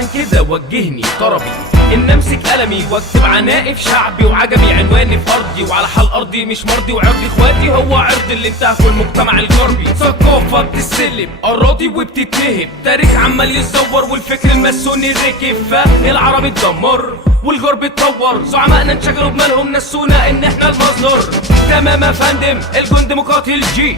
عشان كده وجهني طربي ان امسك قلمي واكتب عناء في شعبي وعجبي عنواني في ارضي، وعلى حال ارضي مش مرضي، وعرض اخواتي هو عرض اللي انتهكوا المجتمع الغربي. ثقافه بتتسلب اراضي وبتتنهب، تاريخ عمال يتزور والفكر الماسوني ركب، فالعربي اتدمر والغرب اتطور، زعمائنا انشغلوا بمالهم نسونا ان احنا المصدر. تمام يا فندم، الجند مقاتل جي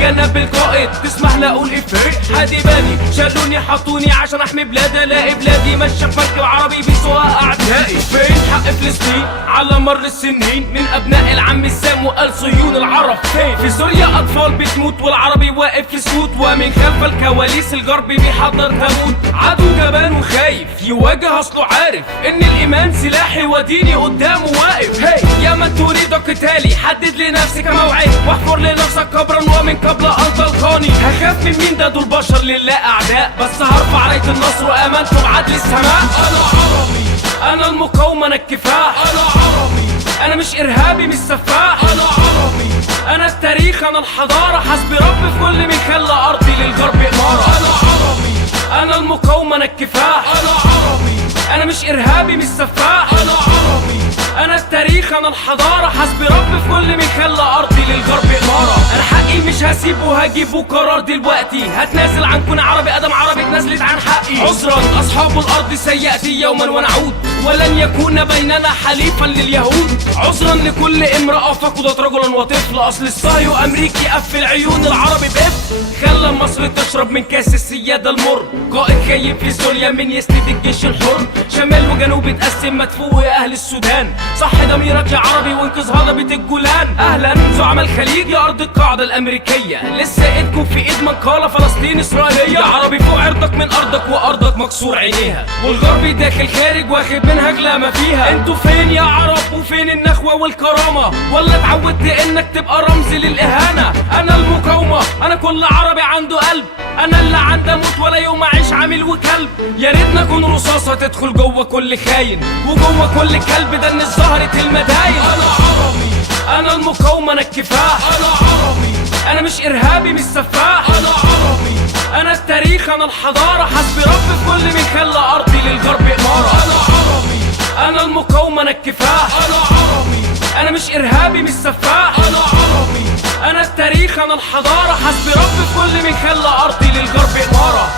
جنب القائد، تسمح لا اقول افرق حادي بالي، شالوني حطوني عشان احمي بلادي، الاقي بلادي ماشيه بفرق عربي بيسوقها اعدائي. فين حق فلسطين على مر السنين من ابناء العم السام وقال صهيون العرب؟ فين في سوريا اطفال بتموت والعربي واقف في سكوت، ومن خلف الكواليس الغربي بيحضر تابوت. عدو جبان وخايف يواجه اصله عارف ان الايمان سلاحي وديني قدامه واقف. هي يا من تريد قتالي حدد لنفسك موعد واحفر لنفسك قبرا ومن قبل ان تلقاني. هخاف من مين؟ ده دول بشر لله اعداء، بس هرفع رايه النصر وامنت بعدل السماء. انا عربي، انا المقاومه، انا الكفاح، انا عربي، انا مش ارهابي مش سفاح، انا عربي، انا التاريخ، انا الحضاره، حسبي رب في كل من خلى ارضي للغرب اماره. انا عربي، انا المقاومه، انا الكفاح، انا عربي، انا مش ارهابي مش سفاح، انا عربي، انا التاريخ، انا الحضاره، حسبي رب في كل من خلى ارضي للغرب اماره. انا حقي مش هسيبه وهجيبه قرار دلوقتي، هتنازل عنكم عربي ادم عربي اتنازلت عن حقي. عذرا اصحاب الارض سياتي يوما ونعود، ولن يكون بيننا حليفا لليهود. عذرا لكل امراه فقدت رجلا وطفل، اصل الصهيو امريكي قفل عيون العربي بقفل، خلى مصر تشرب من كاس السياده المر. قائد خايب في سوريا من يسند الجيش الحر، شمال وجنوب اتقسم مدفوق يا اهل السودان. صح ضميرك يا عربي وانقذ هضبة الجولان. اهلا زعماء الخليج يا ارض القاعده الامريكيه، لسه ايدكم في ايد من قال فلسطين اسرائيليه. يا عربي فوق عرضك من ارضك وارضك مكسور عينيها، والغربي داخل خارج واخد منها اغلى ما فيها. انتوا فين يا عرب وفين النخوه والكرامه؟ ولا اتعودت انك تبقى رمز للاهانه؟ انا المقاومه، انا كل عربي عنده قلب، انا اللي عندي اموت ولا يوم اعيش عامل وكلب. يا ريتنا نكون رصاصه تدخل جوه كل خاين وجوه كل كلب دنس ظهرت المداين. انا عربي، انا المقاومه، انا الكفاح، انا عربي، انا مش ارهابي مش سفاح، انا عربي، انا التاريخ، انا الحضاره، حسبي رب في كل من خلى ارضي للغرب اماره. انا عربي، انا المقاومه، انا الكفاح، انا عربي، انا مش ارهابي مش سفاح، انا عربي، انا التاريخ، انا الحضاره، حسبي رب في كل من خلى ارضي للغرب اماره.